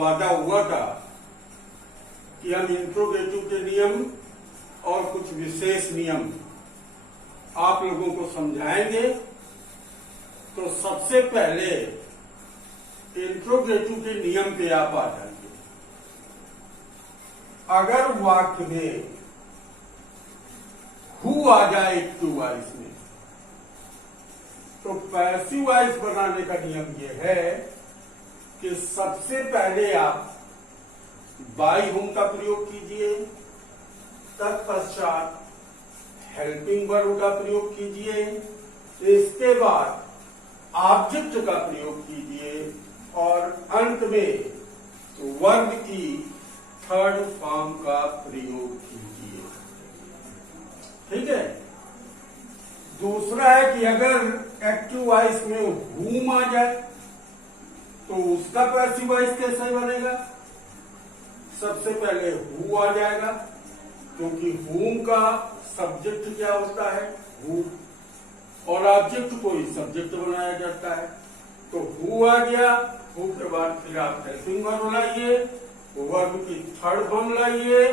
वादा हुआ था कि हम इंट्रोगेटिव के नियम और कुछ विशेष नियम आप लोगों को समझाएंगे। तो सबसे पहले इंट्रोगेटिव के नियम पे आप आ जाएंगे। अगर वाक्य में हु आ जाए एक्टिव वॉइस में, तो पैसिव वॉइस बनाने का नियम यह है कि सबसे पहले आप बाई हुम का प्रयोग कीजिए, तत्पश्चात हेल्पिंग वर्ब का प्रयोग कीजिए, इसके बाद ऑब्जेक्ट का प्रयोग कीजिए और अंत में वर्ब की थर्ड फॉर्म का प्रयोग कीजिए। ठीक है। दूसरा है कि अगर एक्टिव वॉइस में हुम आ जाए तो उसका पैसिव वॉइस कैसे बनेगा? सबसे पहले हु आ जाएगा, क्योंकि हुम का सब्जेक्ट क्या होता है? हु, और ऑब्जेक्ट को ही सब्जेक्ट बनाया जाता है। तो हु आ गया, हु के बाद फिर आप हेल्पिंग वर्ब लाइए, वर्ब की थर्ड फॉर्म लाइए,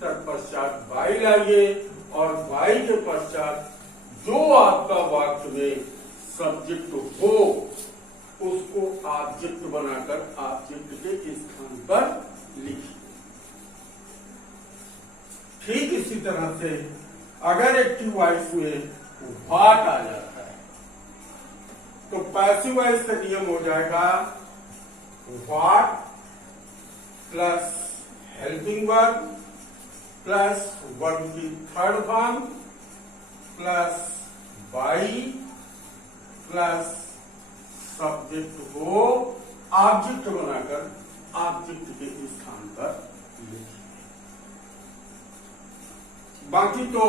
तत्पश्चात बाई लाइए और बाई के पश्चात जो आपका वाक्य में सब्जेक्ट हो उसको ऑब्जेक्ट बनाकर ऑब्जेक्ट के स्थान पर लिखिए। ठीक इसी तरह से अगर एक्टिव वॉइस में व्हाट आ जाता है तो पैसिव वॉइस का नियम हो जाएगा what plus helping verb plus verb की third form plus by plus subject को ऑब्जेक्ट बनाकर ऑब्जेक्ट के स्थान पर लिखिए। बाकी तो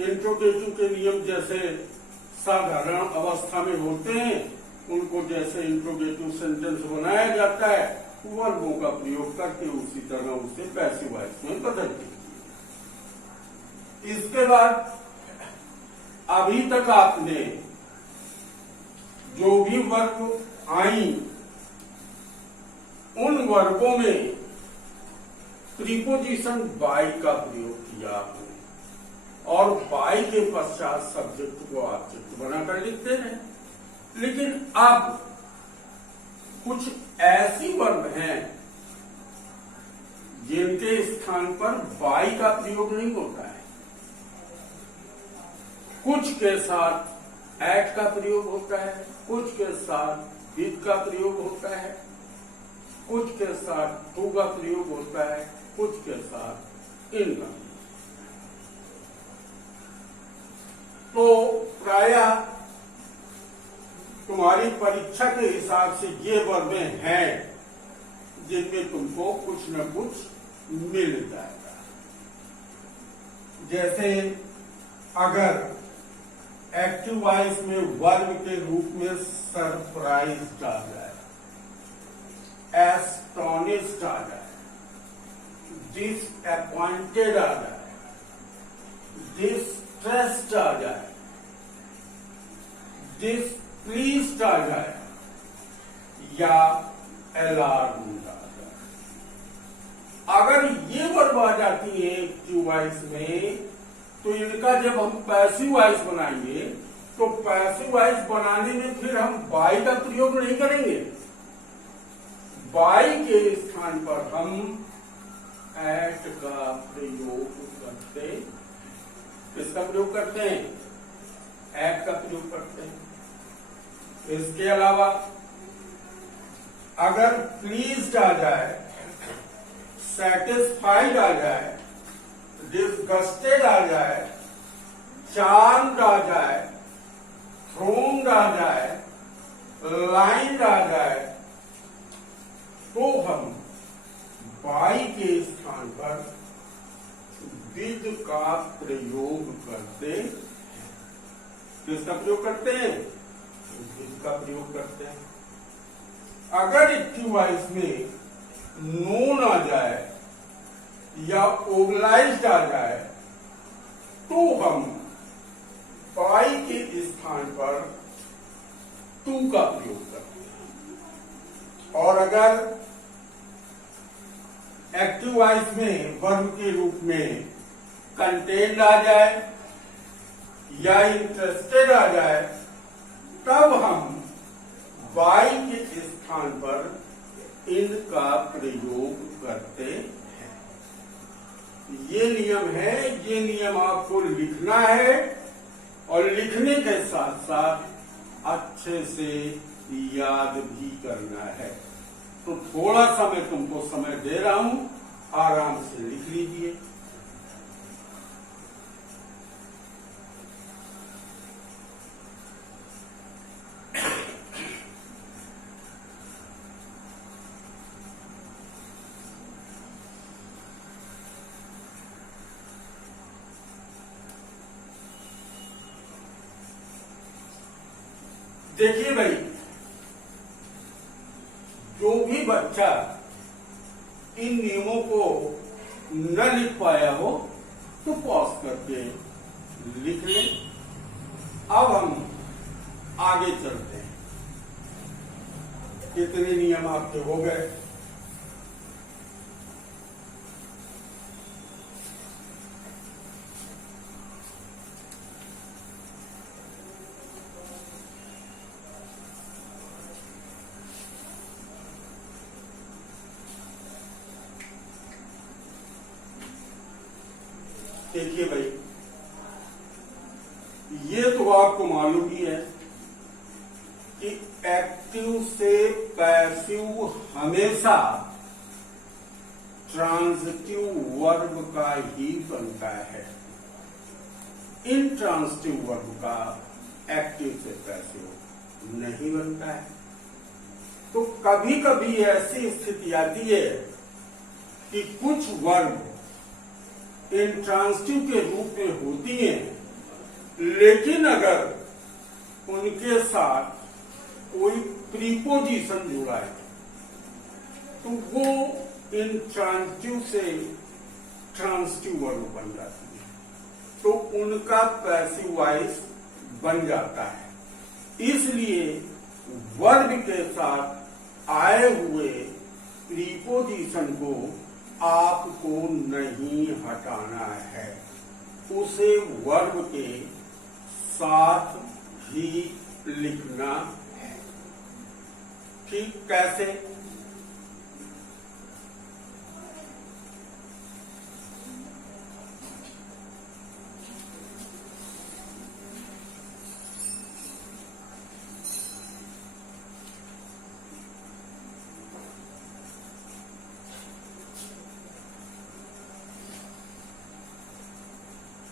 इंट्रोगेटिव के नियम जैसे साधारण अवस्था में होते हैं, उनको जैसे इंट्रोगेटिव सेंटेंस बनाया जाता है वर्बों का प्रयोग करके उसी तरह उसे पैसिव वॉइस में बदल दीजिए। इसके बाद अभी तक आपने जो भी वर्ब आई उन वर्बों में प्रीपोजिशन बाई का प्रयोग किया आपने और बाई के पश्चात सब्जेक्ट को ऑब्जेक्ट बनाकर लिखते हैं। लेकिन अब कुछ ऐसी वर्ब हैं जिनके स्थान पर बाई का प्रयोग नहीं होता है। कुछ के साथ एट का प्रयोग होता है, कुछ के साथ विद का प्रयोग होता है, कुछ के साथ टू का प्रयोग होता है, कुछ के साथ इन का। तो प्रायः तुम्हारी परीक्षा के हिसाब से ये वर्बें हैं जिनमें तुमको कुछ न कुछ मिल जाएगा। जैसे अगर एक्टिव वॉइस में वर्ब के रूप में सरप्राइज्ड आ जाए, एस्टोनिश्ड आ जाए, डिसअपॉइंटेड आ जाए, डिस्ट्रेस्ड आ जाए, डिसप्लीज्ड आ जाए या अलार्म्ड आ जाए, अगर ये वर्ब आ जाती है एक्टिव वॉइस में तो इनका जब हम पैसिव वॉइस बनाएंगे तो पैसिव वॉइस बनाने में फिर हम बाई का प्रयोग नहीं करेंगे। बाई के स्थान पर हम एट का प्रयोग करते हैं। किसका प्रयोग करते हैं? एट का प्रयोग करते हैं। इसके अलावा अगर प्लीज्ड आ जाए, सेटिस्फाइड आ जाए, डिस्गस्टेड आ जाए, चार्म्ड आ जाए, थ्रोन्ड आ जाए, लाइन्ड आ जाए, तो हम बाई के स्थान पर विद का प्रयोग करते हैं। किसका प्रयोग करते हैं? विद का प्रयोग करते हैं। अगर एक्टिव वॉइस में नोन आ जाए या ओबलाइज्ड आ जाए तो हम बाई के स्थान पर टू का प्रयोग करते हैं। और अगर एक्टिव वॉइस में वर्ब के रूप में कंटेंट आ जाए या इंटरेस्टेड आ जाए, तब हम बाई के स्थान पर इन का प्रयोग करते हैं। ये नियम है, ये नियम आपको लिखना है और लिखने के साथ साथ अच्छे से याद भी करना है। तो थोड़ा सा मैं तुमको समय दे रहा हूं, आराम से लिख लीजिए। देखिए भाई, जो भी बच्चा इन नियमों को न लिख पाया हो तो पॉज करके लिख ले। अब हम आगे चलते हैं। कितने नियम आपके हो गए? देखिए भाई, ये तो आपको मालूम ही है कि एक्टिव से पैसिव हमेशा ट्रांजिटिव वर्ब का ही बनता है। इंट्रांजिटिव वर्ब का एक्टिव से पैसिव नहीं बनता है। तो कभी कभी ऐसी स्थिति आती है कि कुछ वर्ब इंट्रांजिटिव के रूप में होती हैं, लेकिन अगर उनके साथ कोई प्रीपोजिशन जुड़ा है तो वो इंट्रांजिटिव से ट्रांजिटिव वर्ब बन जाती है, तो उनका पैसिव वॉइस बन जाता है। इसलिए वर्ब के साथ आए हुए प्रीपोजिशन को आपको नहीं हटाना है, उसे वर्ब के साथ ही लिखना है। ठीक कैसे?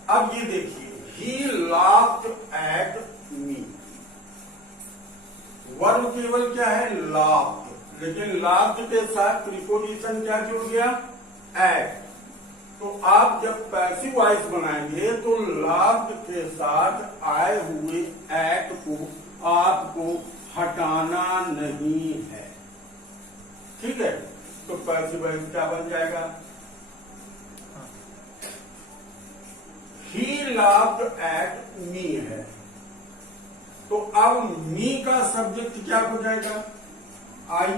अब ये देखिए, ही लाफ्ड एट मी। वर्ब केवल क्या है? लाफ्ड, लेकिन लाफ्ड के साथ प्रीपोजिशन क्या जुड़ गया? एट। तो आप जब पैसिव वॉइस बनाएंगे तो लाफ्ड के साथ आए हुए एट को आपको हटाना नहीं है। ठीक है? तो पैसिव वॉइस क्या बन जाएगा? He laughed at me है। तो अब मी का सब्जेक्ट क्या हो जाएगा? आई।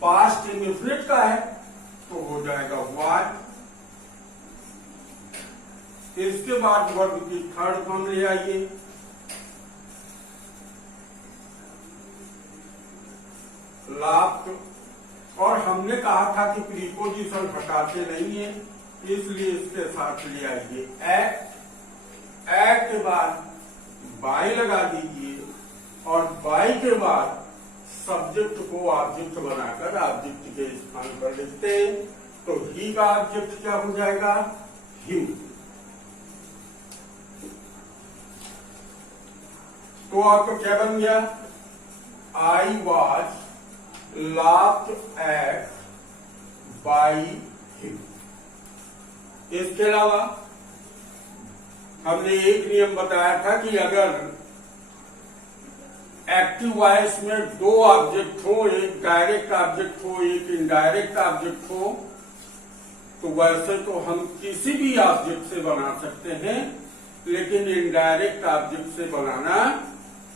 पास्ट इंडेफिनिट का है तो हो जाएगा व्हाट। इसके बाद वर्ब की थर्ड फॉर्म ले आइए। लाफ्ड, और हमने कहा था कि प्रीपोजिशन हटाते नहीं है, इसलिए इसके साथ ले आइए एट। एट के बाद बाई लगा दीजिए और बाई के बाद सब्जेक्ट को ऑब्जेक्ट बनाकर ऑब्जेक्ट के स्थान पर लिखते हैं। तो ही का ऑब्जेक्ट क्या हो जाएगा? हिम। तो आपका क्या बन गया? I was laughed eight by him. इसके अलावा हमने एक नियम बताया था कि अगर एक्टिव वॉइस में दो ऑब्जेक्ट हो, एक डायरेक्ट ऑब्जेक्ट हो, एक इनडायरेक्ट ऑब्जेक्ट हो, तो वैसे तो हम किसी भी ऑब्जेक्ट से बना सकते हैं, लेकिन इनडायरेक्ट ऑब्जेक्ट से बनाना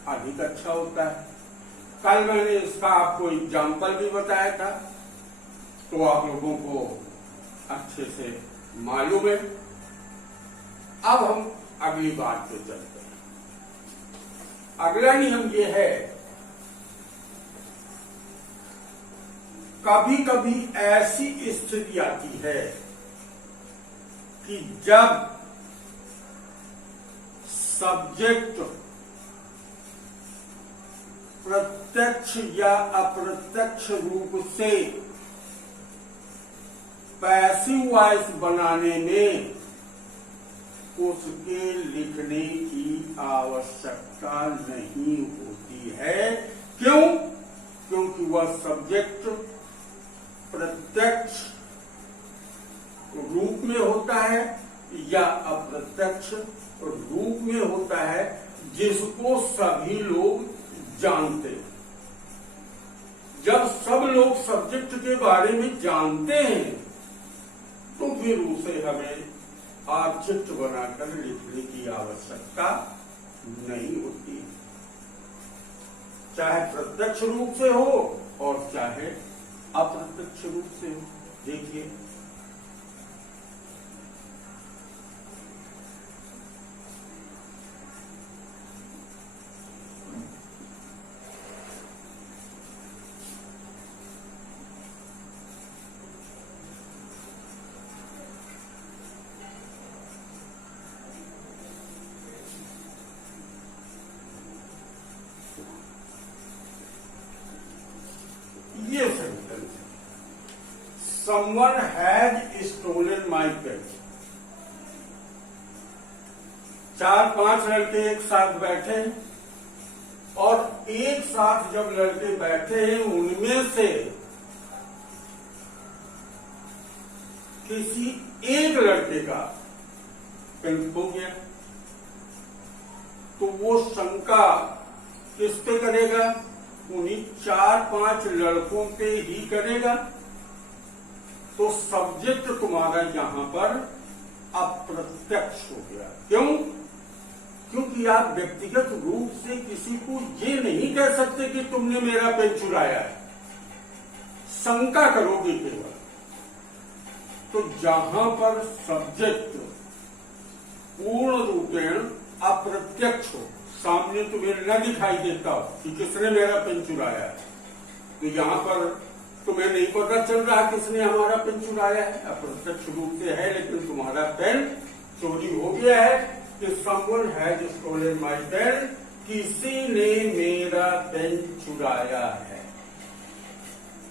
अधिक अच्छा होता है। कल मैंने इसका आपको एग्जाम्पल भी बताया था, तो आप लोगों को अच्छे से मालूम है। अब हम अगली बात पे चलते हैं। अगला नियम ये है, कभी कभी ऐसी स्थिति आती है कि जब सब्जेक्ट प्रत्यक्ष या अप्रत्यक्ष रूप से पैसिव वॉइस बनाने में उसके लिखने की आवश्यकता नहीं होती है। क्यों? क्योंकि वह सब्जेक्ट प्रत्यक्ष रूप में होता है या अप्रत्यक्ष रूप में होता है, जिसको सभी लोग जानते हैं। जब सब लोग सब्जेक्ट के बारे में जानते हैं तो फिर उसे हमें ऑब्जेक्ट बनाकर लिखने की आवश्यकता नहीं होती, चाहे प्रत्यक्ष रूप से हो और चाहे अप्रत्यक्ष रूप से हो। देखिए, ये सेंटेंस है, someone has stolen my pen। 4-5 लड़के एक साथ बैठे और एक साथ जब लड़के बैठे हैं उनमें से किसी एक लड़के का पेन खो गया, तो वो शंका किस पे करेगा? उन्हीं 4-5 लड़कों पे ही करेगा। तो सब्जेक्ट तुम्हारा यहां पर अप्रत्यक्ष हो गया। क्यों? क्योंकि आप व्यक्तिगत रूप से किसी को ये नहीं कह सकते कि तुमने मेरा पेन चुराया है, शंका करोगे केवल। तो जहां पर सब्जेक्ट पूर्ण रूपेण अप्रत्यक्ष हो, सामने तुम्हें न दिखाई देता हो कि किसने मेरा पेन चुराया है, तो यहां पर तुम्हें नहीं पता चल रहा किसने हमारा पेन चुराया है, अप्रत्यक्ष रूप से है, लेकिन तुम्हारा पेन चोरी हो गया है। कि someone has stolen my pen, किसी ने मेरा पेन चुराया है।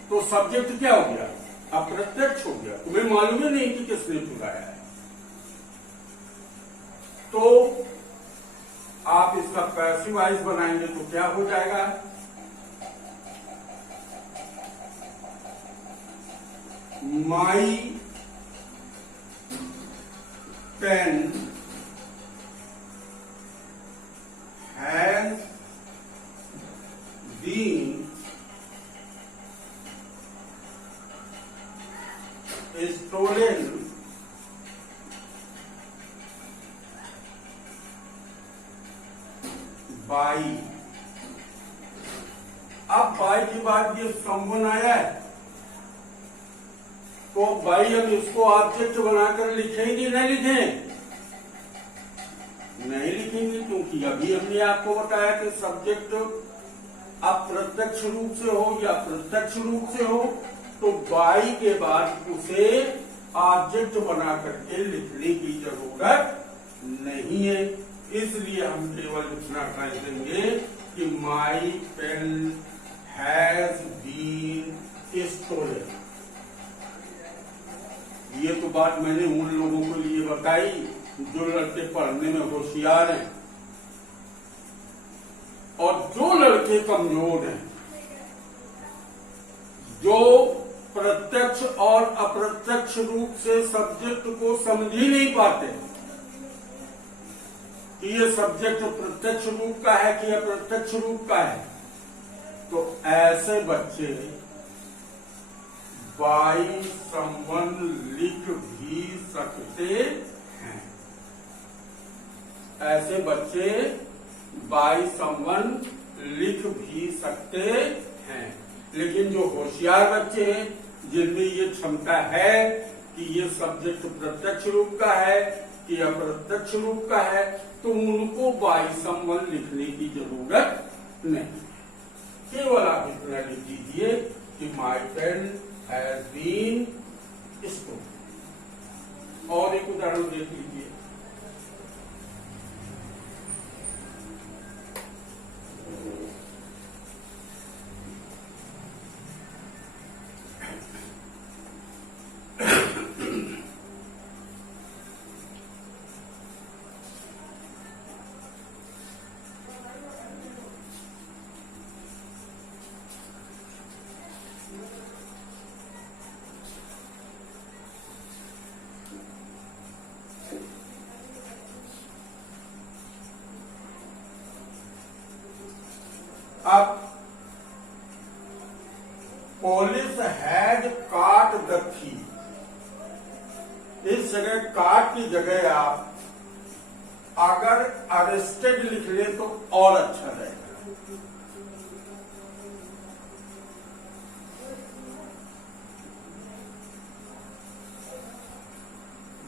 तो सब्जेक्ट क्या हो गया? अप्रत्यक्ष हो गया, तुम्हें मालूम ही नहीं कि किसने चुराया है। तो आप इसका पैसिव वॉइस बनाएंगे तो क्या हो जाएगा? My pen has been stolen by. अब बाई के बाद ये समवन आया है, तो बाई हम इसको ऑब्जेक्ट बनाकर लिखेंगे नहीं लिखें? नहीं लिखेंगे, क्योंकि अभी हमने आपको बताया कि सब्जेक्ट अप्रत्यक्ष रूप से हो या प्रत्यक्ष रूप से हो, तो बाई के बाद उसे ऑब्जेक्ट बना करके लिखने की जरूरत नहीं है। इसलिए हम केवल इतना कह देंगे कि माई पेन हैज बीन स्टोलन। ये तो बात मैंने उन लोगों के लिए बताई जो लड़के पढ़ने में होशियार हैं, और जो लड़के कमजोर हैं, जो प्रत्यक्ष और अप्रत्यक्ष रूप से सब्जेक्ट को समझ ही नहीं पाते कि ये सब्जेक्ट प्रत्यक्ष रूप का है कि अप्रत्यक्ष रूप का है, तो ऐसे बच्चे बाई समवन लिख भी सकते हैं। ऐसे बच्चे बाई समवन लिख भी सकते हैं। लेकिन जो होशियार बच्चे हैं, जिनमें ये क्षमता है कि ये सब्जेक्ट प्रत्यक्ष रूप का है कि अप्रत्यक्ष रूप का है, तो उनको बाई संबंध लिखने की जरूरत नहीं। केवल आप इतना लिख दीजिए कि माई पेन हैज बीन स्टोलन। और एक उदाहरण देख लीजिए। अब पुलिस हैड काट द थीफ, इस जगह काट की जगह आप अगर अरेस्टेड लिख ले तो और अच्छा रहेगा।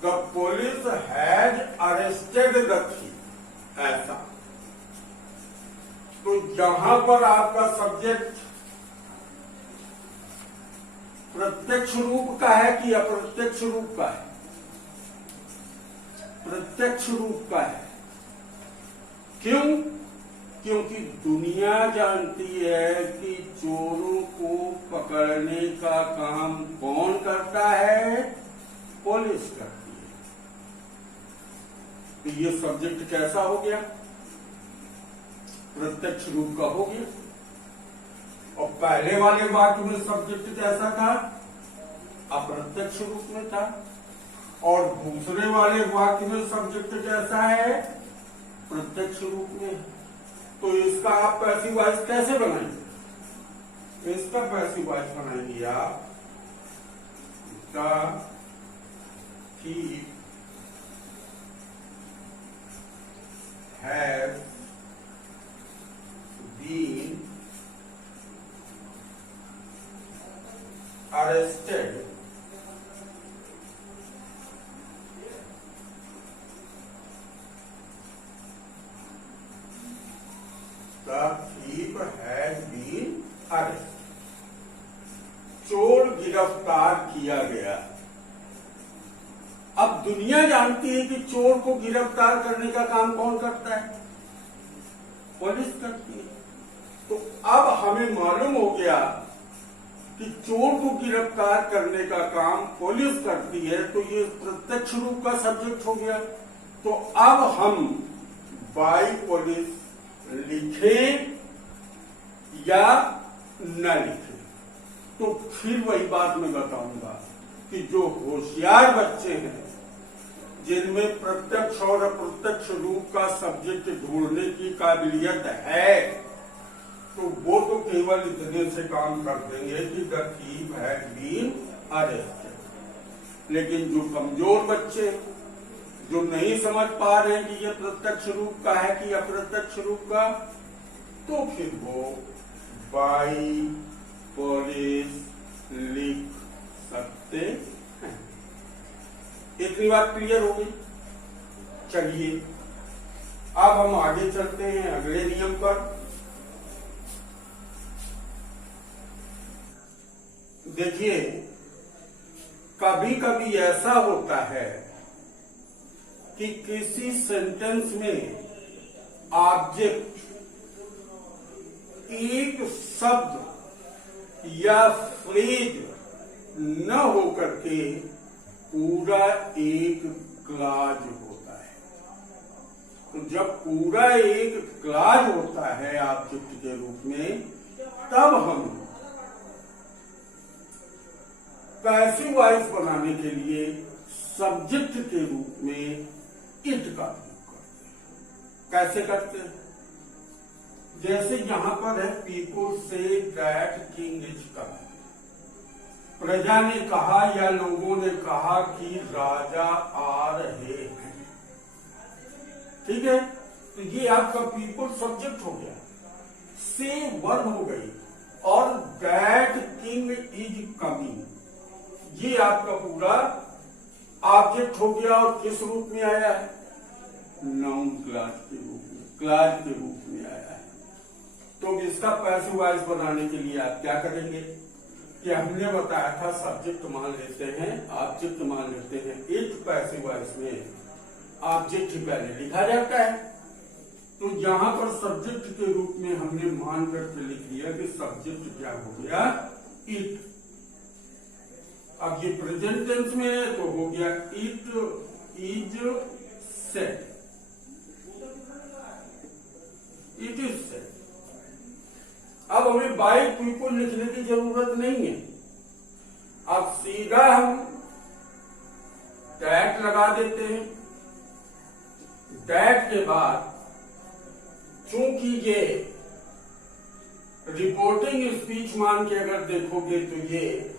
The police had arrested the thief, ऐसा। तो जहां पर आपका सब्जेक्ट प्रत्यक्ष रूप का है कि अप्रत्यक्ष रूप का है? प्रत्यक्ष रूप का है। क्यों? क्योंकि दुनिया जानती है कि चोरों को पकड़ने का काम कौन करता है? पुलिस करती है। तो ये सब्जेक्ट कैसा हो गया? प्रत्यक्ष रूप का हो गया। और पहले वाले वाक्य में सब्जेक्ट कैसा था? अप्रत्यक्ष रूप में था। और दूसरे वाले वाक्य में सब्जेक्ट कैसा है? प्रत्यक्ष रूप में। तो इसका आप पैसिव वॉइस कैसे बनाएंगे? इसका पैसिव वॉइस बनाएंगे आप the thief has been arrested the thief has been arrested। चोर गिरफ्तार किया गया। अब दुनिया जानती है कि चोर को गिरफ्तार करने का काम कौन करता है? पुलिस करती है। तो अब हमें मालूम हो गया कि चोर को गिरफ्तार करने का काम पुलिस करती है, तो ये प्रत्यक्ष रूप का सब्जेक्ट हो गया। तो अब हम बाई पुलिस लिखें या न लिखें? तो फिर वही बात मैं बताऊंगा कि जो होशियार बच्चे हैं, जिनमें प्रत्यक्ष और अप्रत्यक्ष रूप का सब्जेक्ट ढूंढने की काबिलियत है, तो वो तो केवल इतने से काम कर देंगे कि the thief had been arrested. लेकिन जो कमजोर बच्चे, जो नहीं समझ पा रहे हैं कि ये प्रत्यक्ष रूप का है कि अप्रत्यक्ष रूप का, तो फिर वो बाई पुलिस लिख सकते हैं। इतनी बात क्लियर हो गई। चलिए अब हम आगे चलते हैं अगले नियम पर। देखिए, कभी कभी ऐसा होता है कि किसी सेंटेंस में ऑब्जेक्ट एक शब्द या फ्रेज न होकर के पूरा एक क्लाज होता है। तो जब पूरा एक क्लाज होता है ऑब्जेक्ट के रूप में, तब हम पैसिव वॉइस बनाने के लिए सब्जेक्ट के रूप में इट का उपयोग करते हैं। कैसे करते हैं? जैसे यहां पर है, people say that king is coming. प्रजा ने कहा या लोगों ने कहा कि राजा आ रहे हैं। ठीक है, तो ये आपका पीपुल सब्जेक्ट हो गया। से वन हो गई और दैट किंग इज कमिंग। ये आपका पूरा ऑब्जेक्ट हो गया और किस रूप में आया है? नाउन क्लास के रूप में, क्लास के रूप में आया है। तो इसका पैसिव वॉइस बनाने के लिए आप क्या करेंगे कि हमने बताया था सब्जेक्ट मान लेते हैं, ऑब्जेक्ट मान लेते हैं। इट पैसिव वॉइस में ऑब्जेक्ट ही पहले लिखा जाता है। तो यहां पर सब्जेक्ट के रूप में हमने मान करके लिख दिया कि सब्जेक्ट क्या हो गया? इट। अब ये प्रेजेंट टेंस में है तो हो गया it is said, it is said. अब हमें बाय पीपल लिखने की जरूरत नहीं है। अब सीधा हम दैट लगा देते हैं। दैट के बाद चूंकि ये रिपोर्टिंग स्पीच मान के अगर देखोगे तो ये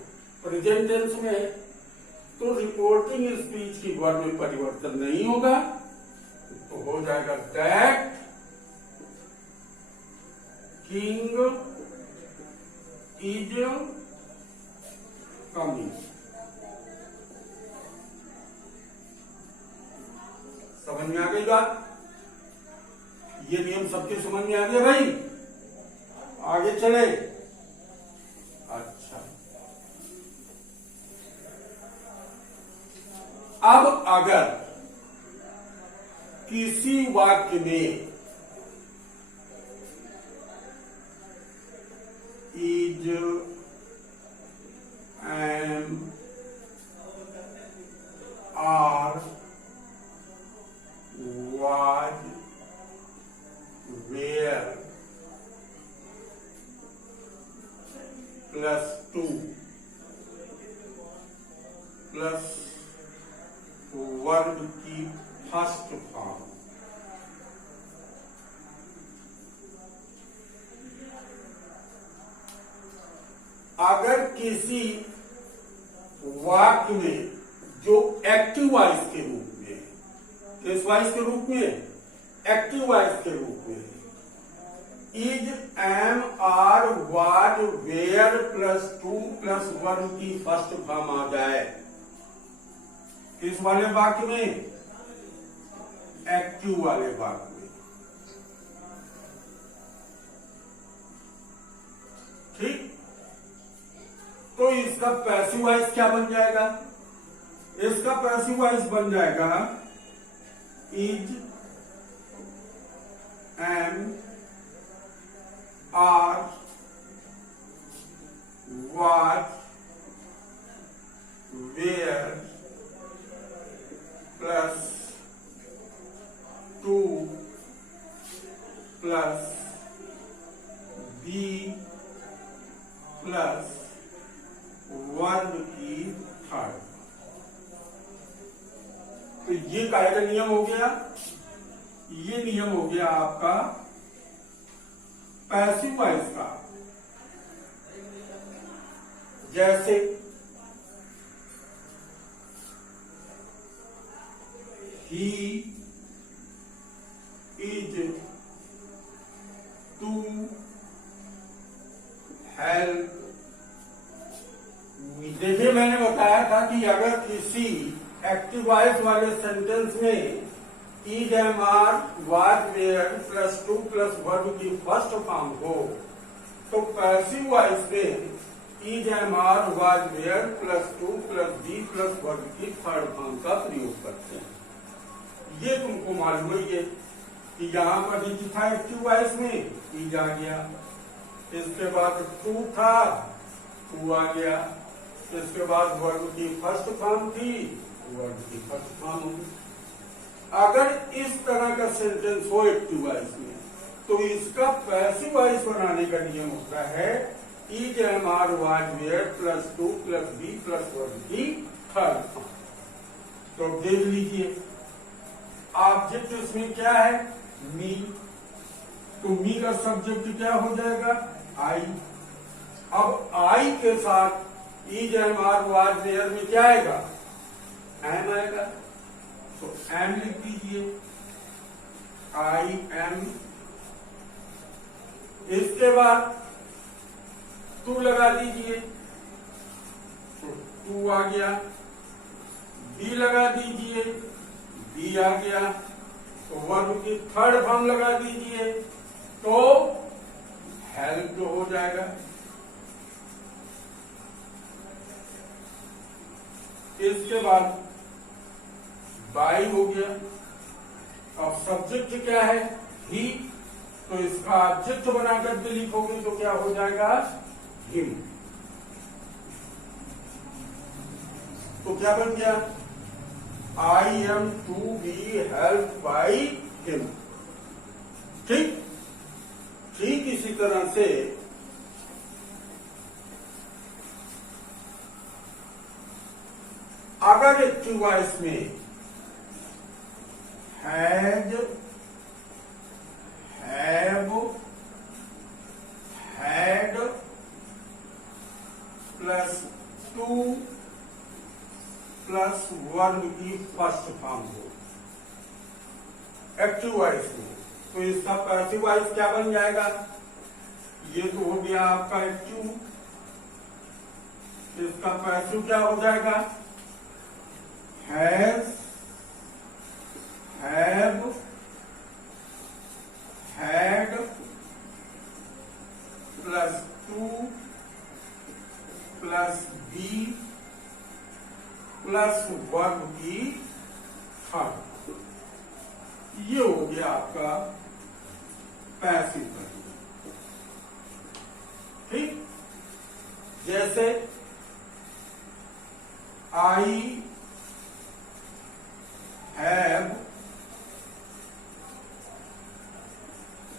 प्रेजेंट टेंस में है, तो रिपोर्टिंग स्पीच की वर्ड में परिवर्तन नहीं होगा, तो हो जाएगा दैट किंग इज कमिंग। समझ में आ गई बात? ये नियम सबके समझ में आ गया भाई? आगे चले। अच्छा, अब अगर किसी वाक्य में is am are was were +2 plus verb की फर्स्ट फॉर्म, अगर किसी वाक्य में जो एक्टिव वॉइस के रूप में, किस वॉइस के रूप में? एक्टिव वॉइस के रूप में is am are was were +2 plus verb की फर्स्ट फॉर्म आ जाए, किस वाले वाक्य में? एक्टिव वाले वाक्य में। ठीक, तो इसका पैसिव वॉइस क्या बन जाएगा? इसका पैसिव वॉइस बन जाएगा is am are was were +2 plus be plus verb की थर्ड। तो ये कायदा नियम हो गया, ये नियम हो गया आपका पैसिव वॉइस का। जैसे ही इज टू हेल्प। देखिए, मैंने बताया था कि अगर किसी एक्टिव वॉइस वाले सेंटेंस में is am are was were +2 plus verb की फर्स्ट फॉर्म हो, तो पैसिव वॉइस में is am are was were +2 plus be plus verb की थर्ड फॉर्म का प्रयोग करते हैं। ये तुमको मालूम है कि यहां पर इज था एक्टिव वॉइस में, इज आ गया। इसके बाद टू था, टू आ गया। इसके बाद वर्ब की फर्स्ट फॉर्म थी, वर्ब की फर्स्ट फॉर्म होगी। अगर इस तरह का सेंटेंस हो एक्टिव वॉइस में, तो इसका पैसिव वॉइस बनाने का नियम होता है is am are was were +2 plus be plus verb की थर्ड फॉर्म। तो देख लीजिए, ऑब्जेक्ट इसमें क्या है? मी। तो मी का सब्जेक्ट क्या हो जाएगा? आई। अब आई के साथ is am are was were में क्या आएगा? एम आएगा। तो एम लिख दीजिए, आई एम इसके बाद टू लगा दीजिए, तो टू आ गया। बी लगा दीजिए, बी आ गया। तो वर्ब की थर्ड फॉर्म लगा दीजिए, तो हेल्प हो जाएगा। इसके बाद बाई हो गया। अब सब्जेक्ट क्या है? ही, तो इसका ऑब्जेक्ट बनाकर के लिखोगे तो क्या हो जाएगा? हिम। तो क्या बन गया? I am to be help by him. ठीक ठीक इसी तरह से अगर एक्टिव वॉइस में has, have, had plus to plus verb की फर्स्ट फॉर्म हो एक्टिव वॉइस में, तो इसका पैसिव वॉइस क्या बन जाएगा? ये तो हो गया आपका एक्टिव। इसका पैसिव क्या हो जाएगा? Has, have, had plus to plus be plus verb की थर्ड। ये हो गया आपका पैसिव वॉइस। ठीक, जैसे I have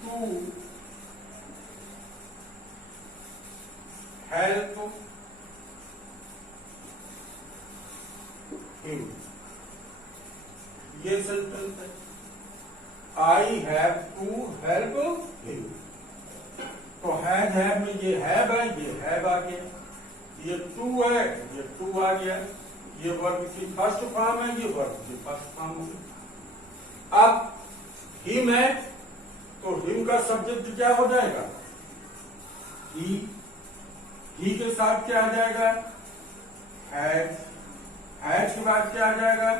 to help him, ये सेंटेंस है। I have to help him, तो हैज हैव में ये हैव है, ये हैव आ गया। ये टू है, ये टू आ गया। ये वर्ब की फर्स्ट फॉर्म है, ये वर्ब की फर्स्ट फॉर्म हो गई। अब हिम है, तो हिम का सब्जेक्ट क्या हो जाएगा? ही के साथ क्या आ जाएगा? हैज, हैज के बाद क्या आ जाएगा?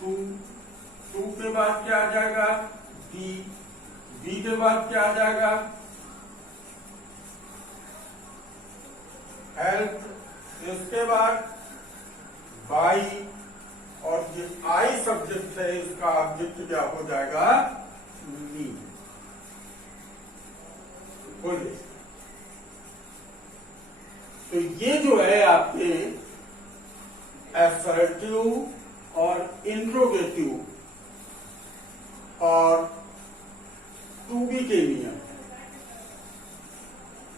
टू, टू के बाद क्या आ जाएगा? बी, बी के बाद क्या आ जाएगा? हेल्प। इसके बाद बाई, और ये आई सब्जेक्ट है, इसका ऑब्जेक्ट क्या हो जाएगा? मी। बोलिए। तो ये जो है आपके असर्टिव और इंट्रोगेटिव और टू बी के नियम,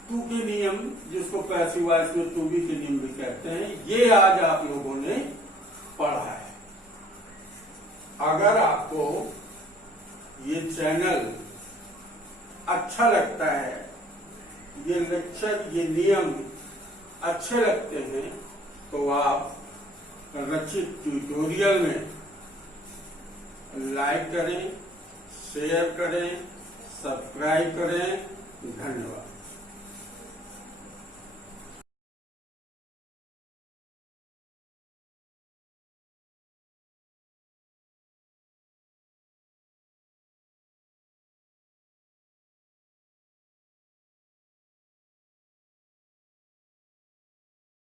टू के नियम जिसको पैसिव वॉइस में टू बी के नियम भी कहते हैं, ये आज आप लोगों ने पढ़ा है। अगर आपको ये चैनल अच्छा लगता है, ये लेक्चर, ये नियम अच्छे लगते हैं, तो आप रचित ट्यूटोरियल में लाइक करें, शेयर करें, सब्सक्राइब करें। धन्यवाद।